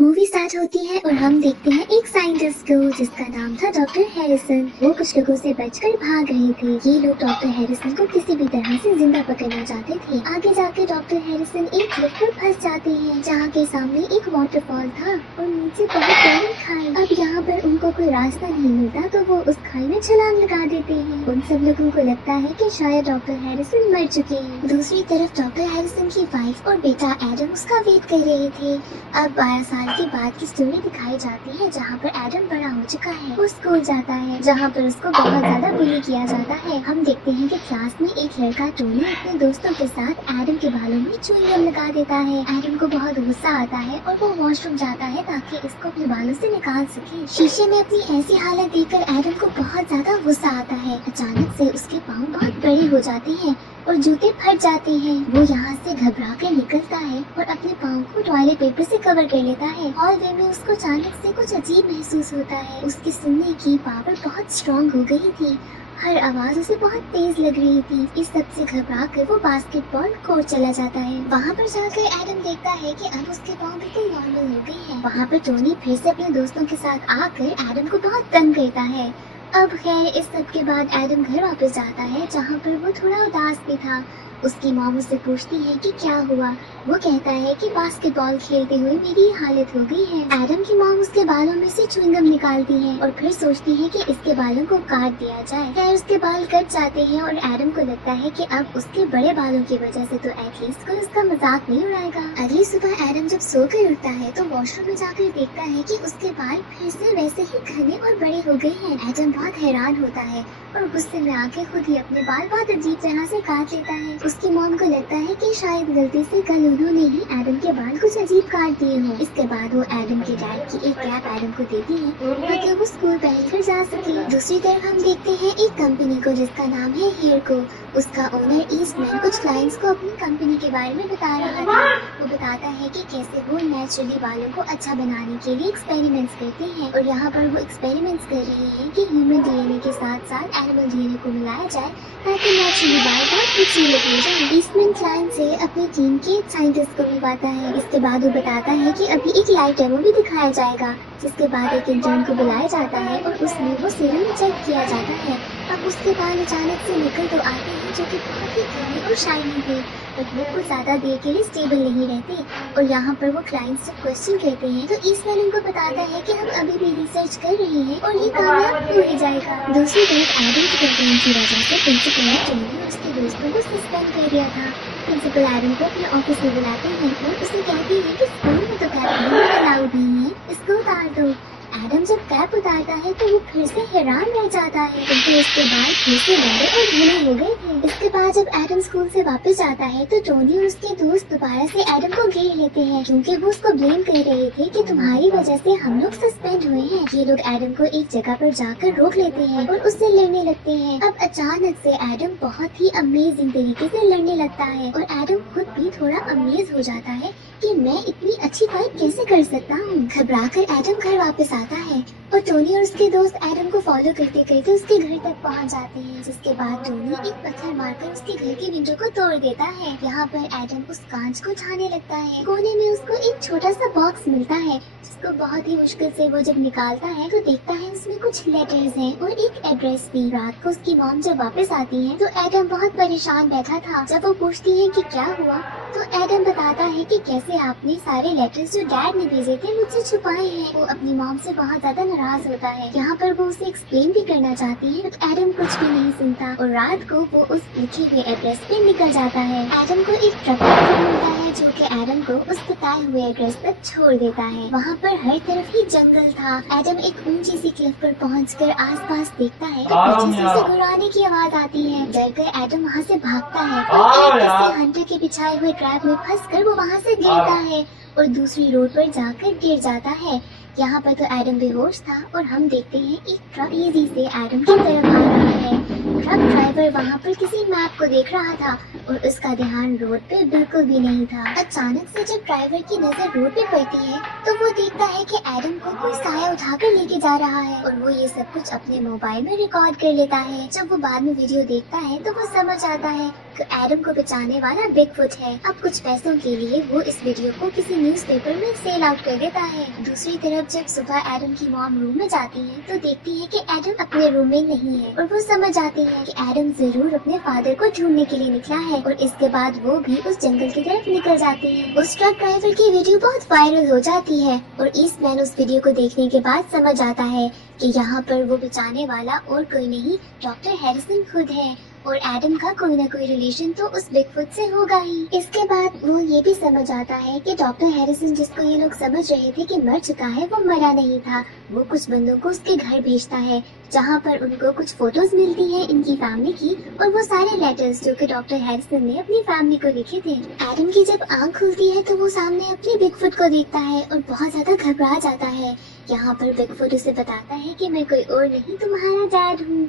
Movie start होती है और हम देखते हैं एक साइंटिस्ट को जिसका नाम था डॉक्टर हैरिसन। वो कुछ लोगों से बचकर भाग रहे थे। ये लोग डॉक्टर हैरिसन को किसी भी तरह से जिंदा पकड़ना चाहते थे। आगे जाके डॉक्टर हैरिसन एक क्लिफ पर फंस जाते हैं जहाँ के सामने एक वाटरफॉल था और नीचे बहुत गहरी खाई। अब यहाँ पर उनको कोई रास्ता नहीं मिलता तो वो उस खाई में छलांग लगा देते हैं। उन सब लोगों को लगता है कि शायद डॉक्टर हैरिसन मर चुके हैं। दूसरी तरफ डॉक्टर हैरिसन की वाइफ और बेटा एडम उसका वेट कर रहे थे। अब 12 साल के बाद की स्टोरी दिखाई जाती है जहाँ पर एडम बड़ा हो चुका है। वो स्कूल जाता है जहाँ पर उसको बहुत ज्यादा बुली किया जाता है। हम देखते हैं कि क्लास में एक लड़का टोनी अपने दोस्तों के साथ एडम के बालों में च्युइंगम लगा देता है। एडम को बहुत गुस्सा आता है और वो वॉशरूम जाता है ताकि इसको अपने बालों से निकाल सके। शीशे में अपनी ऐसी हालत देखकर एडम को बहुत ज्यादा गुस्सा आता है। अचानक से उसके पाँव बहुत बड़े हो जाते हैं और जूते फट जाते हैं। वो यहाँ से घबरा कर निकलता है और अपने पाँव को टॉयलेट पेपर से कवर कर लेता है। हॉलवे में उसको अचानक से कुछ अजीब महसूस होता है। उसकी सुनने की पावर बहुत स्ट्रॉन्ग हो गई थी। हर आवाज उसे बहुत तेज लग रही थी। इस सब से घबरा कर वो बास्केटबॉल कोर्ट चला जाता है। वहाँ पर जाकर एडम देखता है कि अब उसके पाँव बिल्कुल नॉर्मल हो गए हैं। वहाँ पर टोनी फिर से अपने दोस्तों के साथ आकर एडम को बहुत तंग करता है। अब खैर इस सब के बाद एडम घर वापस जाता है जहाँ पर वो थोड़ा उदास भी था। उसकी मॉम उससे पूछती है कि क्या हुआ। वो कहता है कि बास्केटबॉल खेलते हुए मेरी हालत हो गई है। एडम की मॉम उसके बालों में से च्युइंगम निकालती है और फिर सोचती है कि इसके बालों को काट दिया जाए। खैर उसके बाल कट जाते हैं और एडम को लगता है कि अब उसके बड़े बालों की वजह से तो एटलीस्ट कोई उसका मजाक नहीं उड़ाएगा। अगली सुबह एडम जब सोकर उठता है तो वॉशरूम में जाकर देखता है कि उसके बाल फिर से वैसे ही घने और बड़े हो गए हैं। एडम बहुत हैरान होता है और गुस्से में आके खुद ही अपने बाल बहुत अजीब तरह से काट लेता है। उसकी मॉम को लगता है कि शायद गलती से कल उन्होंने ही एडम के बाल कुछ अजीब काट दिए हों। इसके बाद वो एडम के डैड की एक कैप एडम को देती है ताकि वो स्कूल पहनकर जा सके। दूसरी तरफ हम देखते हैं एक कंपनी को जिसका नाम है हेयर को। उसका ओनर ईस्टमैन कुछ क्लाइंट्स को अपनी कंपनी के बारे में बता रहा था। वो बताता है कि कैसे वो नेचुरली बालों को अच्छा बनाने के लिए एक्सपेरिमेंट्स करते हैं और यहाँ पर वो एक्सपेरिमेंट्स कर रहे हैं कि ह्यूमन डीएनए के साथ साथ एनिमल डीएनए को मिलाया जाए ताकि नेचुरली बाल बहुत खूबसूरत हो जाए। ईस्टमैन क्लाइंट से अपनी टीम के साइंटिस्ट को मिलवाता है। इसके बाद वो बताता है कि अभी एक लाइव डेमो भी दिखाया जाएगा। जिसके बाद एक इंटर्न को बुलाया जाता है और उसमें वो सीरम चेक किया जाता है। अब उसके बाल अचानक से निकल तो आते हैं जो कि बहुत ही घने और शाइनी थे, बट वो कुछ ज्यादा देर के लिए स्टेबल नहीं रहते। और यहाँ पर वो क्लाइंट्स से क्वेश्चन करते हैं तो ईस्टमैन उनको बताता है कि हम अभी भी रिसर्च कर रहे हैं और ये कामयाब हो ही जाएगा। दूसरी तरफ एडम की कंप्लेन की वजह से प्रिंसिपल ने टोनी और उसके दोस्तों को सस्पेंड कर दिया था। प्रिंसिपल एडम को अपने ऑफिस में बुलाते हैं और उसे कहती है कि स्कूल में तो कैप अलाउड नहीं है, इसको उतार दो। एडम जब कैप उतारता है तो वो फिर से हैरान रह जाता है क्योंकि उसके बाल फिर से लंबे और घने हो गए थे। इसके बाद जब एडम स्कूल से वापस जाता है तो टोनी और उसके दोस्त दोबारा से एडम को घेर लेते हैं क्योंकि वो उसको ब्लेम कर रहे थे कि तुम्हारी वजह से हम लोग सस्पेंड हुए हैं। ये लोग एडम को एक जगह पर जाकर रोक लेते हैं और उससे लड़ने लगते हैं। अब अचानक से एडम बहुत ही अमेजिंग तरीके से लड़ने लगता है और एडम खुद भी थोड़ा अमेज हो जाता है कि मैं इतनी अच्छी फाइट कैसे कर सकता हूँ। घबरा कर एडम घर वापस आता है और टोनी और उसके दोस्त एडम को फॉलो करते करते उसके घर तक पहुंच जाते हैं। जिसके बाद टोनी एक पत्थर मारकर उसके घर की विंडो को तोड़ देता है। यहाँ पर एडम उस कांच को उठाने लगता है। कोने में उसको एक छोटा सा बॉक्स मिलता है जिसको बहुत ही मुश्किल से वो जब निकालता है तो देखता है उसमें कुछ लेटर्स हैं और एक एड्रेस भी। रात को उसकी मॉम जब वापस आती है तो एडम बहुत परेशान बैठा था। जब वो पूछती है कि क्या हुआ तो एडम बताता है कि कैसे आपने सारे लेटर्स जो डैड ने भेजे थे मुझसे छुपाए हैं। वो अपनी मॉम से बहुत ज्यादा नाराज होता है। यहाँ पर वो उसे एक्सप्लेन भी करना चाहती है बट एडम कुछ भी नहीं सुनता और रात को वो उस लिखे हुए एड्रेस पे निकल जाता है। एडम को एक ट्रक ड्राइवर मिलता है जो कि एडम को उस बताए हुए एड्रेस तक छोड़ देता है। वहाँ पर हर तरफ ही जंगल था। एडम एक ऊंची सी क्लिफ पर पहुंचकर आसपास देखता है तो पीछे से उसे गुर्राने की आवाज आती है। डर कर एडम वहाँ से भागता है और हंटर के बिछाए हुए ट्रैप में फंसकर वो वहाँ से गिरता है और दूसरी रोड पर जाकर गिर जाता है। यहाँ पर तो एडम बेहोश था और हम देखते हैं एक ट्रक तेजी से एडम की तरफ आ रहा है। ट्रक ड्राइवर वहाँ पर किसी मैप को देख रहा था और उसका ध्यान रोड पे बिल्कुल भी नहीं था। अचानक से जब ड्राइवर की नजर रोड पे पड़ती है तो वो देखता है कि एडम को कोई साया उठाकर लेके जा रहा है और वो ये सब कुछ अपने मोबाइल में रिकॉर्ड कर लेता है। जब वो बाद में वीडियो देखता है तो वो समझ आता है कि एडम को बचाने वाला बिगफुट है। अब कुछ पैसों के लिए वो इस वीडियो को किसी न्यूज़पेपर में सेल आउट कर देता है। दूसरी तरफ जब सुबह एडम की मॉम रूम में जाती है तो देखती है कि एडम अपने रूम में नहीं है और वो समझ आती है कि एडम जरूर अपने फादर को ढूंढने के लिए निकला है और इसके बाद वो भी उस जंगल की तरफ निकल जाती है। उस ट्रक ड्राइवर की वीडियो बहुत वायरल हो जाती है और ईस्टमैन उस वीडियो को देखने के बाद समझ आता है कि यहाँ पर वो बचाने वाला और कोई नहीं डॉक्टर हैरिसन खुद है और एडम का कोई ना कोई रिलेशन तो उस बिगफुट से होगा ही। इसके बाद वो ये भी समझ आता है कि डॉक्टर हैरिसन जिसको ये लोग समझ रहे थे कि मर चुका है वो मरा नहीं था। वो कुछ बंदों को उसके घर भेजता है जहाँ पर उनको कुछ फोटोज मिलती है इनकी फैमिली की और वो सारे लेटर्स जो कि डॉक्टर हैरिसन ने अपनी फैमिली को लिखे थे। एडम की जब आंख खुलती है तो वो सामने अपने बिगफुट को देखता है और बहुत ज्यादा घबरा जाता है। यहाँ पर बिगफुट उसे बताता है कि मैं कोई और नहीं तुम्हारा डैड हूँ।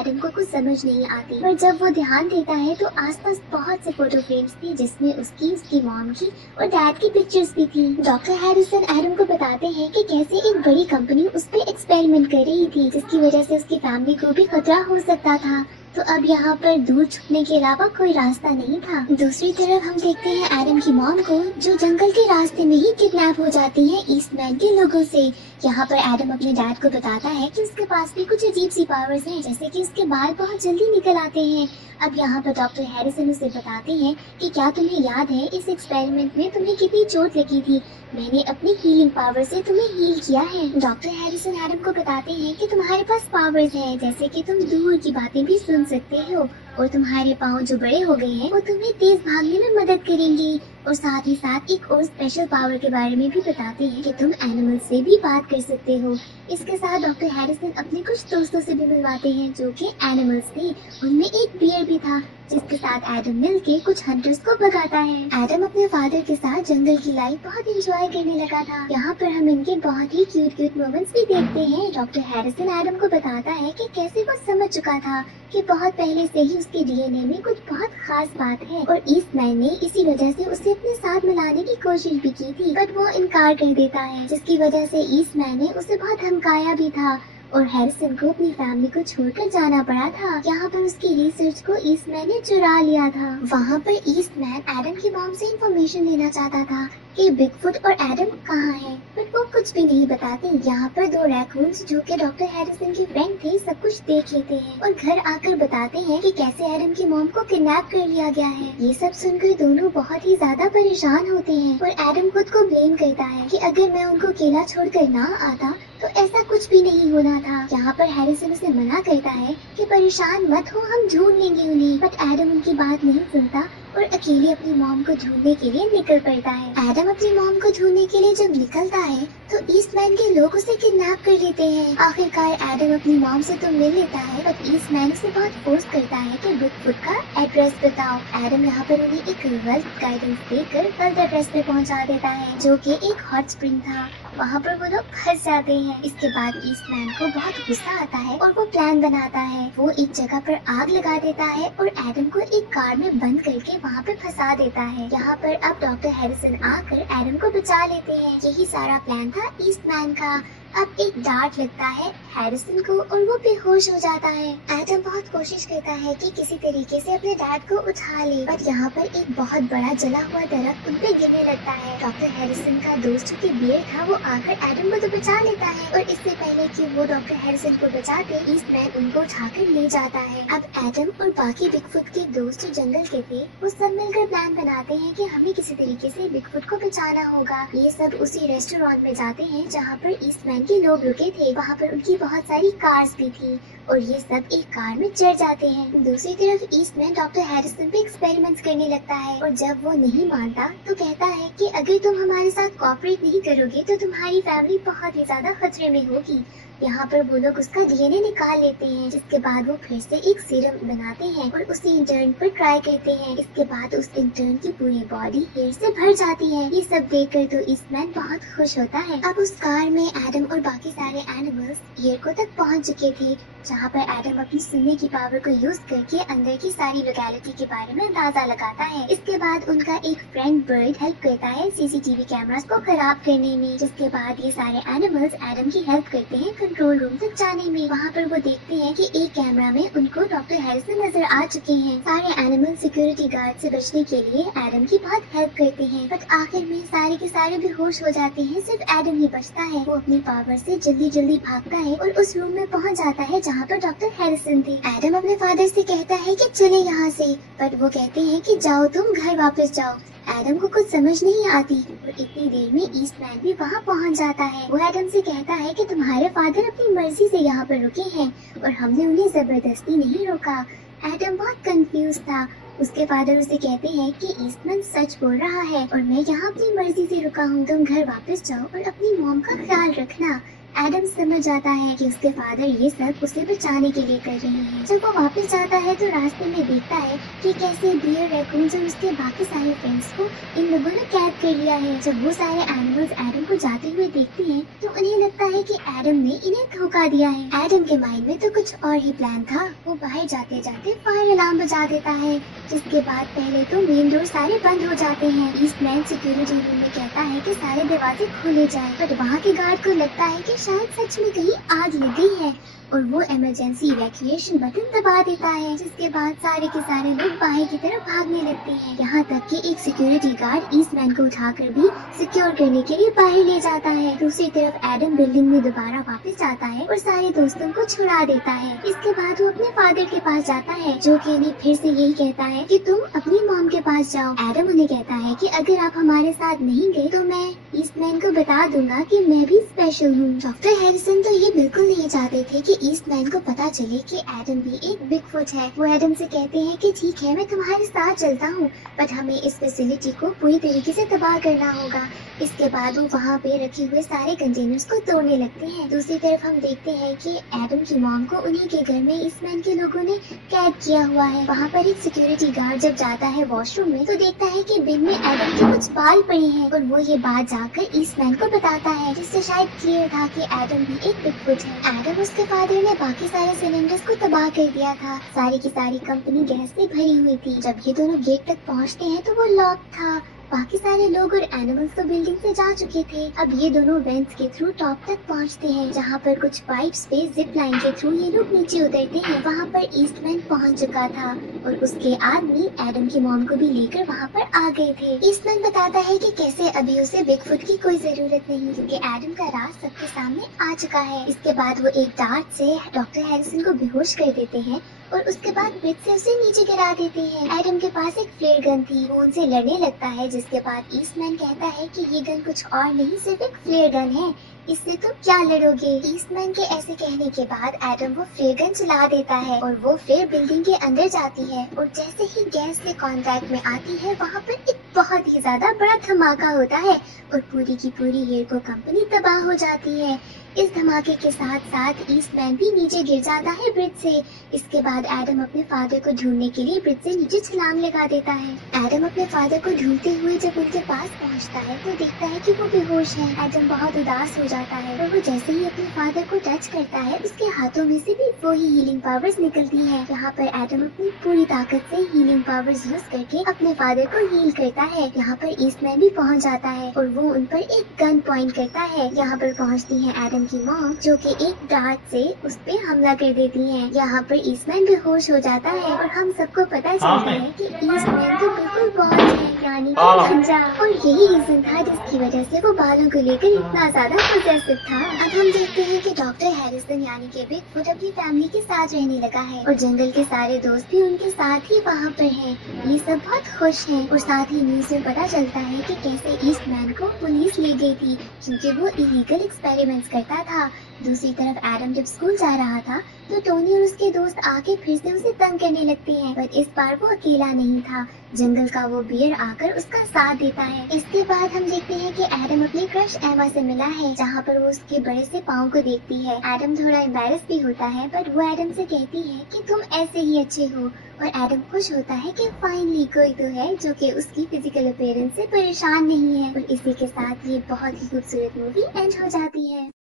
एडम को कुछ समझ नहीं आती पर जब वो ध्यान देता है तो आसपास बहुत से फोटो फ्रेम्स थी जिसमें उसकी मॉम की और डैड की पिक्चर्स भी थी। डॉक्टर हैरिसन एडम को बताते हैं कि कैसे एक बड़ी कंपनी उस पे एक्सपेरिमेंट कर रही थी जिसकी वजह से उसकी फैमिली को भी खतरा हो सकता था। तो अब यहाँ पर दूर छुपने के अलावा कोई रास्ता नहीं था। दूसरी तरफ हम देखते हैं एडम की मॉम को जो जंगल के रास्ते में ही किडनैप हो जाती है ईस्टमैन के लोगों से। यहाँ पर एडम अपने डैड को बताता है कि उसके पास भी कुछ अजीब सी पावर्स हैं जैसे कि उसके बाल बहुत जल्दी निकल आते हैं। अब यहाँ पर डॉक्टर हैरिसन उसे बताते हैं कि क्या तुम्हें याद है इस एक्सपेरिमेंट में तुम्हें कितनी चोट लगी थी, मैंने अपनी हीलिंग पावर से तुम्हें हील किया है। डॉक्टर हैरिसन एडम को बताते हैं कि तुम्हारे पास पावर्स हैं जैसे कि तुम दूर की बातें भी सुन सकते हो और तुम्हारे पाँव जो बड़े हो गए हैं वो तुम्हें तेज भागने में मदद करेंगी। और साथ ही साथ एक और स्पेशल पावर के बारे में भी बताते हैं कि तुम एनिमल से भी बात कर सकते हो। इसके साथ डॉक्टर हैरिसन अपने कुछ दोस्तों से भी मिलवाते हैं जो कि एनिमल्स थे। उनमें एक बियर भी था जिसके साथ एडम मिलके कुछ हंटर्स को भगाता है। एडम अपने फादर के साथ जंगल की लाइफ बहुत एंजॉय करने लगा था। यहाँ पर हम इनके बहुत ही क्यूट मोमेंट्स भी देखते हैं। डॉक्टर हैरिसन एडम को बताता है कि कैसे वो समझ चुका था कि बहुत पहले से ही उसके डीएनए में कुछ बहुत खास बात है और ईस्टमैन ने इसी वजह से उसे अपने साथ मिलाने की कोशिश भी की थी बट वो इनकार कर देता है जिसकी वजह से ईस्टमैन ने उसे बहुत धमकाया भी था और हैरिसन को अपनी फैमिली को छोड़कर जाना पड़ा था। यहाँ पर उसकी रिसर्च को ईस्टमैन ने चुरा लिया था। वहाँ पर ईस्टमैन एडम की मॉम से इंफॉर्मेशन लेना चाहता था कि बिगफुट और एडम कहाँ हैं, बट वो कुछ भी नहीं बताते। यहाँ पर दो रैकून्स जो कि डॉक्टर हैरिसन के फ्रेंड थे सब कुछ देख लेते हैं और घर आकर बताते हैं कि कैसे एडम की मॉम को किडनैप कर लिया गया है। ये सब सुनकर दोनों बहुत ही ज्यादा परेशान होते हैं और एडम खुद को ब्लेम करता है कि अगर मैं उनको अकेला छोड़कर ना आता तो ऐसा कुछ भी नहीं होना था। यहाँ पर हैरिसन उसे मना करता है कि परेशान मत हो, हम ढूंढ लेंगे उन्हें, बट एडम उनकी बात नहीं सुनता और अकेले अपनी मॉम को ढूंढने के लिए निकल पड़ता है। एडम अपनी मॉम को ढूंढने के लिए जब निकलता है तो ईस्टमैन के लोग उसे किडनैप कर लेते हैं। आखिरकार एडम अपनी मॉम से तो मिल लेता है बट ईस्टमैन उसे बहुत फोर्स करता है कि बिगफुट का एड्रेस बताओ। एडम यहाँ पर उन्हें एक गलत गाइडेंस देकर गलत एड्रेस पे पहुँचा देता है जो कि एक हॉट स्प्रिंग था। वहाँ पर वो लोग फंस जाते हैं। इसके बाद ईस्टमैन को बहुत गुस्सा आता है और वो प्लान बनाता है। वो एक जगह पर आग लगा देता है और एडम को एक कार में बंद करके वहाँ पे फंसा देता है। यहाँ पर अब डॉक्टर हैरिसन आकर एडम को बचा लेते हैं। यही सारा प्लान था ईस्टमैन का। अब एक डांट लगता है हैरिसन को और वो बेहोश हो जाता है। एडम बहुत कोशिश करता है कि किसी तरीके से अपने डैड को उठा ले बट यहाँ पर एक बहुत बड़ा जला हुआ दरख्त उन पे गिरने लगता है। डॉक्टर हैरिसन का दोस्त जो कि बियर था वो आकर एडम को तो बचा लेता है और इससे पहले कि वो डॉक्टर हैरिसन को बचाते ईस्टमैन उनको उठाकर ले जाता है। अब एडम और बाकी बिगफुट के दोस्त जो जंगल के थे वो सब मिलकर प्लान बनाते हैं कि हमें किसी तरीके से बिगफुट को बचाना होगा। ये सब उसी रेस्टोरेंट में जाते हैं जहाँ पर ईस्टमैन के लोग रुके थे। वहाँ पर उनकी बहुत सारी कार्स भी थी और ये सब एक कार में चढ़ जाते हैं। दूसरी तरफ ईस्टमैन डॉक्टर हैरिसन पे एक्सपेरिमेंट्स करने लगता है और जब वो नहीं मानता तो कहता है कि अगर तुम हमारे साथ कोऑपरेट नहीं करोगे तो तुम्हारी फैमिली बहुत ही ज्यादा खतरे में होगी। यहाँ पर वो लोग उसका डीएनए निकाल लेते हैं जिसके बाद वो फिर से एक सीरम बनाते हैं और उसी इंटर्न पर ट्राई करते हैं। इसके बाद उस इंटर्न की पूरी बॉडी हेयर से भर जाती है। ये सब देखकर तो ईस्टमैन बहुत खुश होता है। अब उस कार में एडम और बाकी सारे एनिमल्स एयरको तक पहुँच चुके थे जहाँ पर एडम अपनी सुनने की पावर को यूज करके अंदर की सारी लोकेलिटी के बारे में अंदाजा लगाता है। इसके बाद उनका एक फ्रेंड बर्ड हेल्प करता है सीसीटीवी कैमरास को खराब करने में, जिसके बाद ये सारे एनिमल्स एडम की हेल्प करते हैं कंट्रोल रूम तक जाने में। वहाँ पर वो देखते हैं कि एक कैमरा में उनको डॉक्टर हैरिसन नजर आ चुके हैं। सारे एनिमल सिक्योरिटी गार्ड से बचने के लिए एडम की बहुत हेल्प करते हैं, बट आखिर में सारे के सारे बेहोश हो जाते हैं, सिर्फ एडम ही बचता है। वो अपनी पावर से जल्दी जल्दी भागता है और उस रूम में पहुंच जाता है जहाँ पर डॉक्टर हैरिसन थे। एडम अपने फादर से कहता है कि चले यहाँ से, बट वो कहते हैं कि जाओ तुम घर वापस जाओ। एडम को कुछ समझ नहीं आती और इतनी देर में ईस्टमैन भी वहाँ पहुँच जाता है। वो एडम से कहता है कि तुम्हारे फादर अपनी मर्जी से यहाँ पर रुके हैं और हमने उन्हें जबरदस्ती नहीं रोका। एडम बहुत कंफ्यूज था। उसके फादर उसे कहते हैं कि ईस्टमैन सच बोल रहा है और मैं यहाँ अपनी मर्जी से रुका हूँ, तुम घर वापस जाओ और अपनी मॉम का ख्याल रखना। एडम समझ जाता है कि उसके फादर ये सब उसे बचाने के लिए कर रहे हैं। जब वो वापस जाता है तो रास्ते में देखता है कि कैसे बियर, रैकून्स और उसके बाकी सारे फ्रेंड्स को इन लोगों ने कैद कर लिया है। जब वो सारे एनिमल्स एडम को जाते हुए देखते हैं तो उन्हें लगता है कि एडम ने इन्हें धोखा दिया है। एडम के माइंड में तो कुछ और ही प्लान था। वो बाहर जाते जाते फायर अलार्म बजा देता है, जिसके बाद पहले तो मेन डोर सारे बंद हो जाते हैं। ईस्टमैन सिक्योरिटी रूम में कहता है कि सारे दरवाजे खोले जाएं, बट वहाँ के गार्ड को लगता है कि शायद सच में कहीं आग लग गई है और वो इमरजेंसी इवैक्यूएशन बटन दबा देता है, जिसके बाद सारे के सारे लोग बाहर की तरफ भागने लगते हैं। यहाँ तक कि एक सिक्योरिटी गार्ड ईस्टमैन को उठाकर भी सिक्योर करने के लिए बाहर ले जाता है। दूसरी तरफ एडम बिल्डिंग में दोबारा वापस जाता है और सारे दोस्तों को छुड़ा देता है। इसके बाद वो अपने फादर के पास जाता है, जो कि उन्हें फिर से यही कहता है कि तुम अपनी मॉम के पास जाओ। एडम उन्हें कहता है कि अगर आप हमारे साथ नहीं गए तो मैं ईस्टमैन को बता दूंगा कि मैं भी स्पेशल हूँ। डॉक्टर हैरिसन तो ये बिल्कुल नहीं चाहते थे कि ईस्टमैन को पता चले कि एडम भी एक बिगफुट है। वो एडम से कहते हैं कि ठीक है, मैं तुम्हारे साथ चलता हूँ, बट हमें इस फैसिलिटी को पूरी तरीके से तबाह करना होगा। इसके बाद वो वहाँ पे रखे हुए सारे कंटेनर्स को तोड़ने लगते हैं। दूसरी तरफ हम देखते हैं कि एडम की मॉम को उन्हीं के घर में ईस्टमैन के लोगों ने कैद किया हुआ है। वहाँ पर एक सिक्योरिटी गार्ड जब जाता है वॉशरूम में तो देखता है कि बिन में एडम के कुछ बाल पड़े हैं और वो ये बात जाकर ईस्टमैन को बताता है, जिससे शायद क्लियर था कि एडम भी एक बिगफुट है। एडम उसके फादर ने बाकी सारे सिलेंडर्स को तबाह कर दिया था। सारी की सारी कंपनी गैस से भरी हुई थी। जब ये दोनों गेट तक पहुँचते हैं तो वो लॉक था। बाकी सारे लोग और एनिमल्स तो बिल्डिंग से जा चुके थे। अब ये दोनों वेंट्स के थ्रू टॉप तक पहुंचते हैं, जहां पर कुछ पाइप्स पे जिप लाइन के थ्रू ये लोग नीचे उतरते हैं। वहां पर ईस्टमैन पहुंच चुका था और उसके आदमी एडम की मॉम को भी लेकर वहां पर आ गए थे। ईस्टमैन बताता है कि कैसे अभी उसे बिगफुट की कोई जरूरत नहीं, क्योंकि एडम का राज सबके सामने आ चुका है। इसके बाद वो एक डार्ट से डॉक्टर हैरिसन को बेहोश कर देते हैं और उसके बाद ब्रिज से उसे नीचे गिरा देते हैं। एडम के पास एक फ्लेयर गन थी, वो उनसे लड़ने लगता है, जिसके बाद ईस्टमैन कहता है कि ये गन कुछ और नहीं, सिर्फ एक फ्लेयर गन है, इससे तुम क्या लड़ोगे। ईस्टमैन के ऐसे कहने के बाद एडम वो फ्लेयर गन चला देता है और वो फ्लेयर बिल्डिंग के अंदर जाती है और जैसे ही गैस से कांटेक्ट में आती है वहाँ पर एक बहुत ही ज्यादा बड़ा धमाका होता है और पूरी की पूरी हेरको कंपनी तबाह हो जाती है। इस धमाके के साथ साथ ईस्टमैन भी नीचे गिर जाता है ब्रिज से। इसके बाद एडम अपने फादर को ढूंढने के लिए ब्रिज से नीचे छलांग लगा देता है। एडम अपने फादर को ढूंढते हुए जब उनके पास पहुंचता है तो देखता है कि वो बेहोश है। एडम बहुत उदास हो जाता है और वो जैसे ही अपने फादर को टच करता है उसके हाथों में से भी वही हीलिंग पावर्स निकलती है। यहाँ पर एडम अपनी पूरी ताकत से हीलिंग पावर्स यूज करके अपने फादर को हील करता है। यहाँ पर ईस्टमैन भी पहुँच जाता है और वो उन पर एक गन पॉइंट करता है। यहाँ पर पहुँचती है एडम की मॉम, जो कि एक डार्ट से उस पे हमला कर देती है। यहाँ पर ईस्टमैन बेहोश हो जाता है और हम सबको पता चलता है कि ईस्टमैन तो बिल्कुल बॉस है, यानी कि गंजा, और यही रीजन था जिसकी वजह से वो बालों को लेकर इतना ज्यादा पॉसेसिव था। अब हम देखते हैं कि डॉक्टर हैरिसन यानी कि बिगफुट अपनी फैमिली के साथ रहने लगा है और जंगल के सारे दोस्त भी उनके साथ ही वहाँ पर हैं। ये सब बहुत खुश हैं और साथ ही न्यूज में पता चलता है कि कैसे ईस्टमैन को पुलिस ले गई थी क्योंकि वो इलीगल एक्सपेरिमेंट्स करता था। दूसरी तरफ एडम जब स्कूल जा रहा था तो टोनी और उसके दोस्त आके फिर से उसे तंग करने लगते हैं, पर इस बार वो अकेला नहीं था। जंगल का वो बियर आकर उसका साथ देता है। इसके बाद हम देखते हैं कि एडम अपनी क्रश एमा से मिला है, जहाँ पर वो उसके बड़े से पाँव को देखती है। एडम थोड़ा एम्बैरस भी होता है, पर वो एडम से कहती है कि तुम ऐसे ही अच्छे हो, और एडम खुश होता है कि फाइनली कोई तो है जो कि उसकी फिजिकल अपीयरेंस से परेशान नहीं है। और इसी के साथ ये बहुत ही खूबसूरत मूवी एंड हो जाती है।